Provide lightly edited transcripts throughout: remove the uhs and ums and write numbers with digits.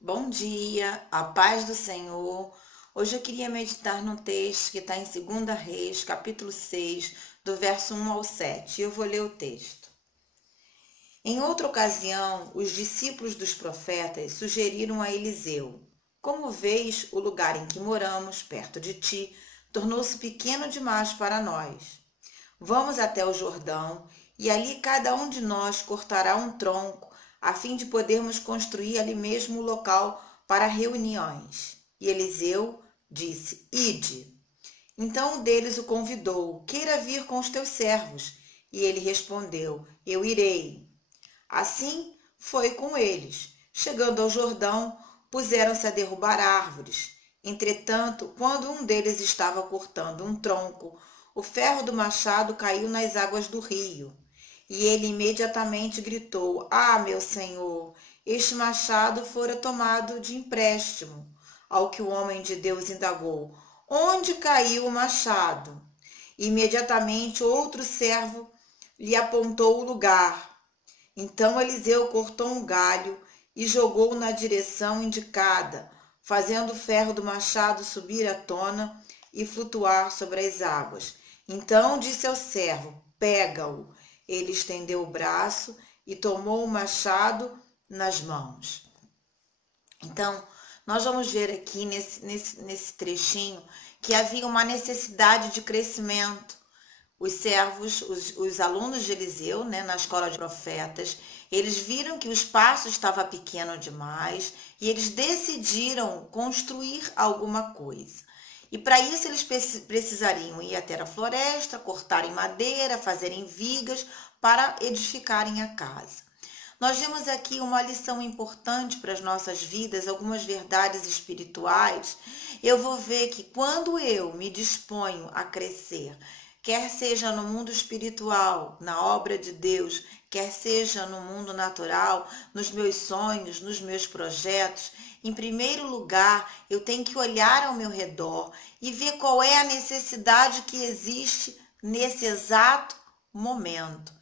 Bom dia, a paz do Senhor. Hoje eu queria meditar no texto que está em 2 Reis, capítulo 6, do verso 1 ao 7. Eu vou ler o texto. Em outra ocasião, os discípulos dos profetas sugeriram a Eliseu: Como vês, o lugar em que moramos, perto de ti, tornou-se pequeno demais para nós. Vamos até o Jordão, e ali cada um de nós cortará um tronco, a fim de podermos construir ali mesmo o local para reuniões. E Eliseu disse: Ide. Então um deles o convidou: Queira vir com os teus servos. E ele respondeu: Eu irei. Assim foi com eles. Chegando ao Jordão, puseram-se a derrubar árvores. Entretanto, quando um deles estava cortando um tronco, o ferro do machado caiu nas águas do rio. E ele imediatamente gritou: Ah, meu senhor, este machado fora tomado de empréstimo. Ao que o homem de Deus indagou: Onde caiu o machado? Imediatamente outro servo lhe apontou o lugar. Então Eliseu cortou um galho e jogou na direção indicada, fazendo o ferro do machado subir à tona e flutuar sobre as águas. Então disse ao servo: Pega-o. Ele estendeu o braço e tomou o machado nas mãos. Então, nós vamos ver aqui nesse trechinho que havia uma necessidade de crescimento. Os servos, os alunos de Eliseu, né, na escola de profetas, eles viram que o espaço estava pequeno demais e eles decidiram construir alguma coisa. E para isso eles precisariam ir até a floresta, cortarem madeira, fazerem vigas para edificarem a casa. Nós vimos aqui uma lição importante para as nossas vidas, algumas verdades espirituais. Eu vou ver que quando eu me disponho a crescer, quer seja no mundo espiritual, na obra de Deus, quer seja no mundo natural, nos meus sonhos, nos meus projetos, em primeiro lugar, eu tenho que olhar ao meu redor e ver qual é a necessidade que existe nesse exato momento.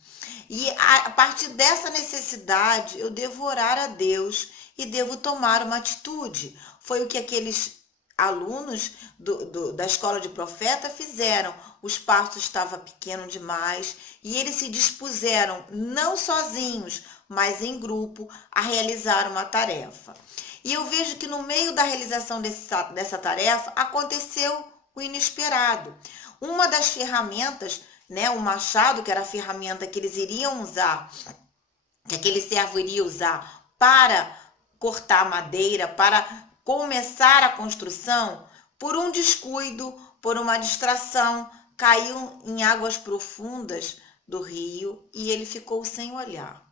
E a partir dessa necessidade, eu devo orar a Deus e devo tomar uma atitude. Foi o que aqueles alunos da escola de profeta fizeram. O espaço estava pequeno demais e eles se dispuseram, não sozinhos, mas em grupo, a realizar uma tarefa. E eu vejo que no meio da realização dessa tarefa aconteceu o inesperado. Uma das ferramentas, né, o machado, que era a ferramenta que eles iriam usar, que aquele servo iria usar para cortar madeira, para começar a construção, por um descuido, por uma distração, caiu em águas profundas do rio e ele ficou sem olhar.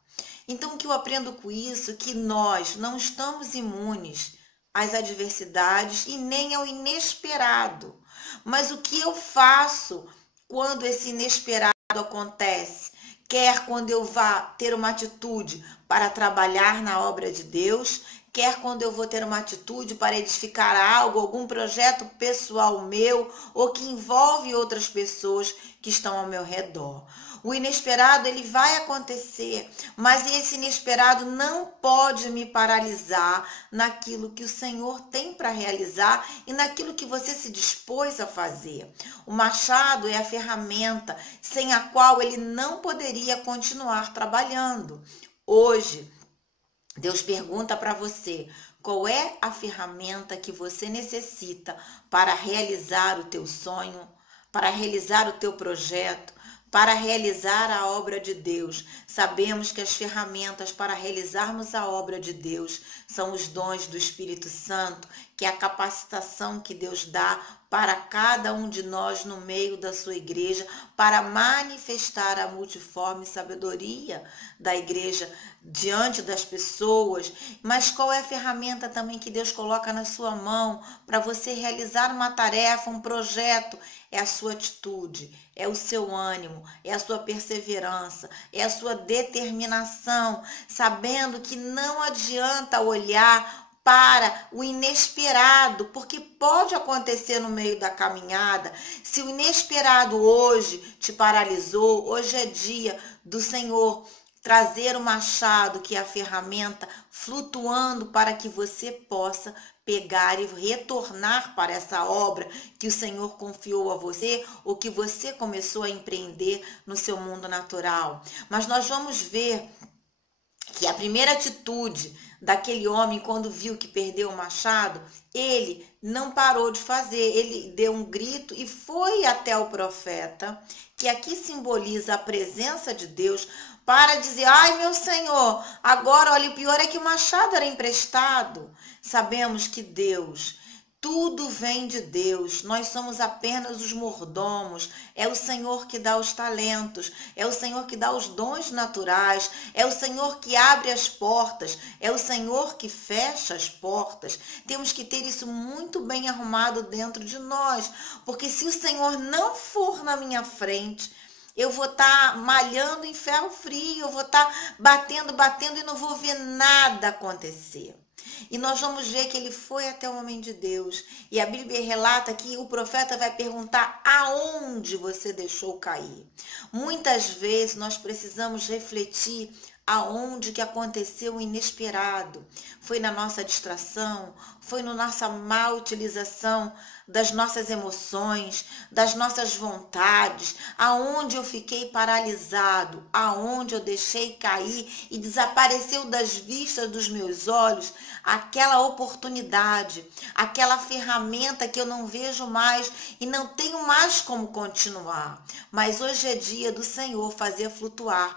Então, o que eu aprendo com isso é que nós não estamos imunes às adversidades e nem ao inesperado. Mas o que eu faço quando esse inesperado acontece? Quer quando eu vá ter uma atitude para trabalhar na obra de Deus, quer quando eu vou ter uma atitude para edificar algo, algum projeto pessoal meu ou que envolve outras pessoas que estão ao meu redor. O inesperado, ele vai acontecer, mas esse inesperado não pode me paralisar naquilo que o Senhor tem para realizar e naquilo que você se dispôs a fazer. O machado é a ferramenta sem a qual ele não poderia continuar trabalhando. Hoje, Deus pergunta para você: qual é a ferramenta que você necessita para realizar o teu sonho, para realizar o teu projeto, para realizar a obra de Deus? Sabemos que as ferramentas para realizarmos a obra de Deus são os dons do Espírito Santo, que é a capacitação que Deus dá para cada um de nós no meio da sua igreja, para manifestar a multiforme sabedoria da igreja diante das pessoas. Mas qual é a ferramenta também que Deus coloca na sua mão para você realizar uma tarefa, um projeto? É a sua atitude, é o seu ânimo, é a sua perseverança, é a sua determinação, sabendo que não adianta olhar para o inesperado, porque pode acontecer no meio da caminhada. Se o inesperado hoje te paralisou, hoje é dia do Senhor trazer o machado, que é a ferramenta, flutuando para que você possa pegar e retornar para essa obra que o Senhor confiou a você ou que você começou a empreender no seu mundo natural. Mas nós vamos ver que a primeira atitude daquele homem, quando viu que perdeu o machado, ele não parou de fazer, ele deu um grito e foi até o profeta, que aqui simboliza a presença de Deus, para dizer: ai, meu Senhor, agora, olha, o pior é que o machado era emprestado. Sabemos que Deus, tudo vem de Deus, nós somos apenas os mordomos, é o Senhor que dá os talentos, é o Senhor que dá os dons naturais, é o Senhor que abre as portas, é o Senhor que fecha as portas. Temos que ter isso muito bem arrumado dentro de nós, porque se o Senhor não for na minha frente, eu vou estar malhando em ferro frio, eu vou estar batendo e não vou ver nada acontecer. E nós vamos ver que ele foi até o homem de Deus. E a Bíblia relata que o profeta vai perguntar aonde você deixou cair. Muitas vezes nós precisamos refletir aonde que aconteceu o inesperado. Foi na nossa distração, foi na nossa má utilização das nossas emoções, das nossas vontades, aonde eu fiquei paralisado, aonde eu deixei cair e desapareceu das vistas dos meus olhos aquela oportunidade, aquela ferramenta que eu não vejo mais e não tenho mais como continuar. Mas hoje é dia do Senhor fazer flutuar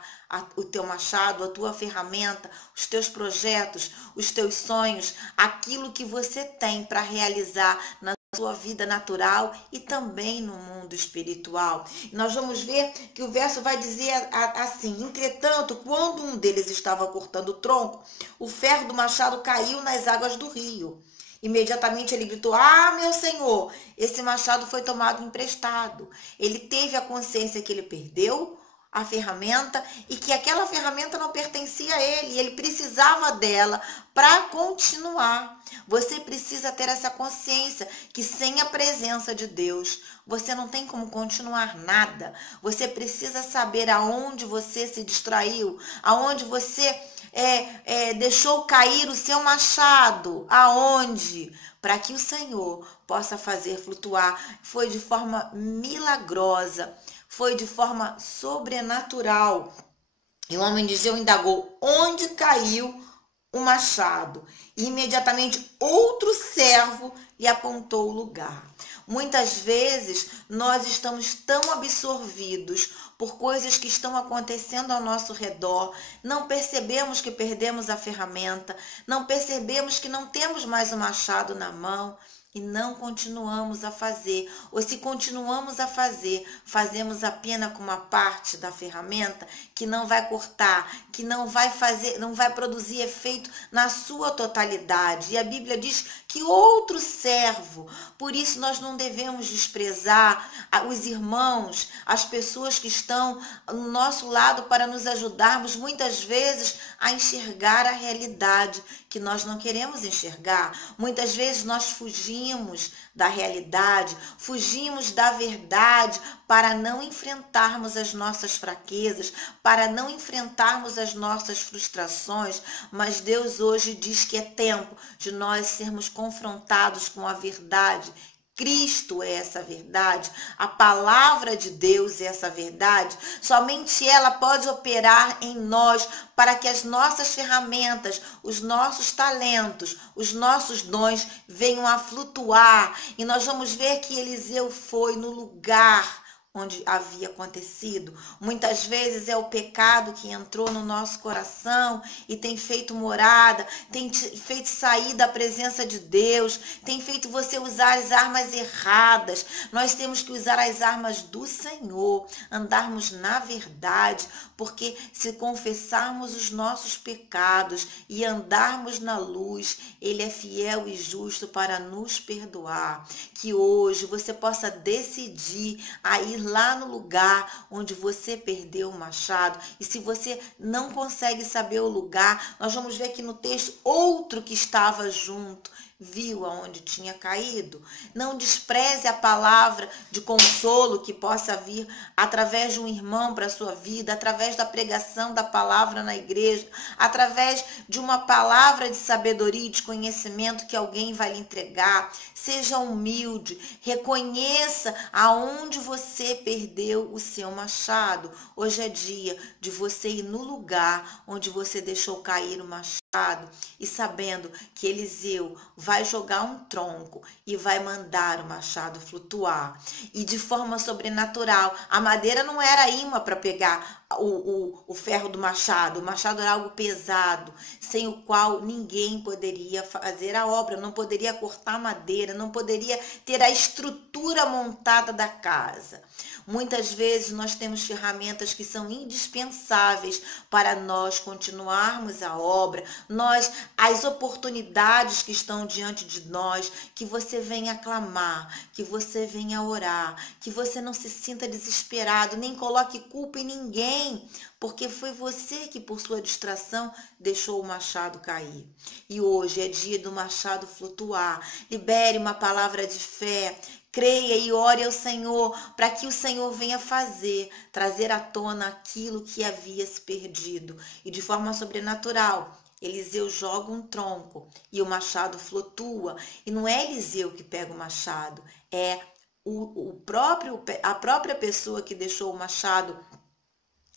o teu machado, a tua ferramenta, os teus projetos, os teus sonhos, aquilo que você tem para realizar na sua vida natural e também no mundo espiritual. Nós vamos ver que o verso vai dizer assim: entretanto, quando um deles estava cortando o tronco, o ferro do machado caiu nas águas do rio. Imediatamente ele gritou: ah, meu senhor, esse machado foi tomado emprestado. Ele teve a consciência que ele perdeu a ferramenta e que aquela ferramenta não pertencia a ele, ele precisava dela para continuar. Você precisa ter essa consciência que sem a presença de Deus, você não tem como continuar nada. Você precisa saber aonde você se distraiu, aonde você deixou cair o seu machado, aonde, para que o Senhor possa fazer flutuar. Foi de forma milagrosa, foi de forma sobrenatural. E o homem de Deus indagou: onde caiu o machado? E imediatamente outro servo lhe apontou o lugar. Muitas vezes nós estamos tão absorvidos por coisas que estão acontecendo ao nosso redor, não percebemos que perdemos a ferramenta, não percebemos que não temos mais o machado na mão e não continuamos a fazer. Ou se continuamos a fazer, fazemos apenas com uma parte da ferramenta que não vai cortar, que não vai fazer, não vai produzir efeito na sua totalidade. E a Bíblia diz que outro servo, por isso nós não devemos desprezar os irmãos, as pessoas que estão no nosso lado para nos ajudarmos muitas vezes a enxergar a realidade que nós não queremos enxergar. Muitas vezes nós fugimos da realidade, fugimos da verdade para não enfrentarmos as nossas fraquezas, para não enfrentarmos as nossas frustrações, mas Deus hoje diz que é tempo de nós sermos confrontados com a verdade. Cristo é essa verdade, a palavra de Deus é essa verdade, somente ela pode operar em nós para que as nossas ferramentas, os nossos talentos, os nossos dons venham a flutuar. E nós vamos ver que Eliseu foi no lugar onde havia acontecido. Muitas vezes é o pecado que entrou no nosso coração e tem feito morada, tem feito sair da presença de Deus, tem feito você usar as armas erradas. Nós temos que usar as armas do Senhor, andarmos na verdade, porque se confessarmos os nossos pecados e andarmos na luz, Ele é fiel e justo para nos perdoar. Que hoje você possa decidir a ir lá no lugar onde você perdeu o machado. E se você não consegue saber o lugar, nós vamos ver aqui no texto outro que estava junto. viu aonde tinha caído. Não despreze a palavra de consolo que possa vir através de um irmão para a sua vida, através da pregação da palavra na igreja, através de uma palavra de sabedoria e de conhecimento que alguém vai lhe entregar. Seja humilde, reconheça aonde você perdeu o seu machado. Hoje é dia de você ir no lugar onde você deixou cair o machado e sabendo que Eliseu vai jogar um tronco e vai mandar o machado flutuar. E de forma sobrenatural, a madeira não era imã para pegar o ferro do machado. O machado era algo pesado, sem o qual ninguém poderia fazer a obra, não poderia cortar madeira, não poderia ter a estrutura montada da casa. Muitas vezes nós temos ferramentas que são indispensáveis para nós continuarmos a obra, as oportunidades que estão diante de nós, que você venha clamar, que você venha orar, que você não se sinta desesperado, nem coloque culpa em ninguém, porque foi você que por sua distração deixou o machado cair. E hoje é dia do machado flutuar. Libere uma palavra de fé. Creia e ore ao Senhor para que o Senhor venha trazer à tona aquilo que havia se perdido. E de forma sobrenatural, Eliseu joga um tronco e o machado flutua. E não é Eliseu que pega o machado, é a própria pessoa que deixou o machado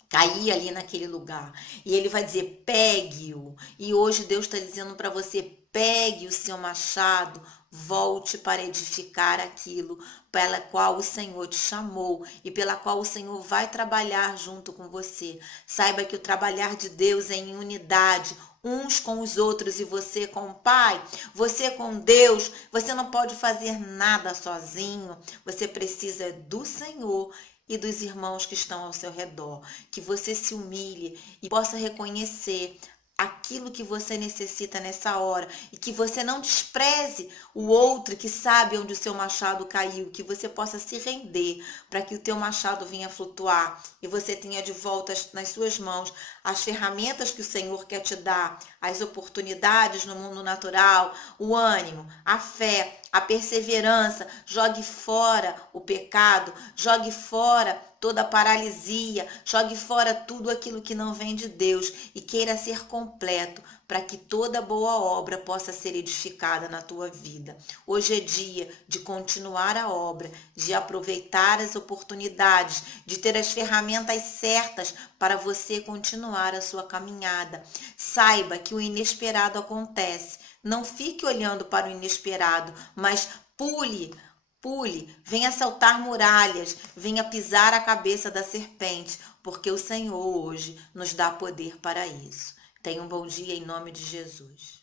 cair ali naquele lugar. E ele vai dizer, pegue-o. E hoje Deus está dizendo para você, pegue o seu machado, volte para edificar aquilo pela qual o Senhor te chamou e pela qual o Senhor vai trabalhar junto com você. Saiba que o trabalhar de Deus é em unidade, uns com os outros, e você com o Pai, você com Deus. Você não pode fazer nada sozinho, você precisa do Senhor e dos irmãos que estão ao seu redor. Que você se humilhe e possa reconhecer aquilo que você necessita nessa hora e que você não despreze o outro que sabe onde o seu machado caiu, que você possa se render para que o teu machado venha flutuar e você tenha de volta nas suas mãos as ferramentas que o Senhor quer te dar, as oportunidades no mundo natural, o ânimo, a fé, a perseverança. Jogue fora o pecado, jogue fora toda a paralisia, jogue fora tudo aquilo que não vem de Deus e queira ser completo para que toda boa obra possa ser edificada na tua vida. Hoje é dia de continuar a obra, de aproveitar as oportunidades, de ter as ferramentas certas para você continuar a sua caminhada. Saiba que o inesperado acontece. Não fique olhando para o inesperado, mas pule, venha saltar muralhas, venha pisar a cabeça da serpente, porque o Senhor hoje nos dá poder para isso. Tenha um bom dia em nome de Jesus.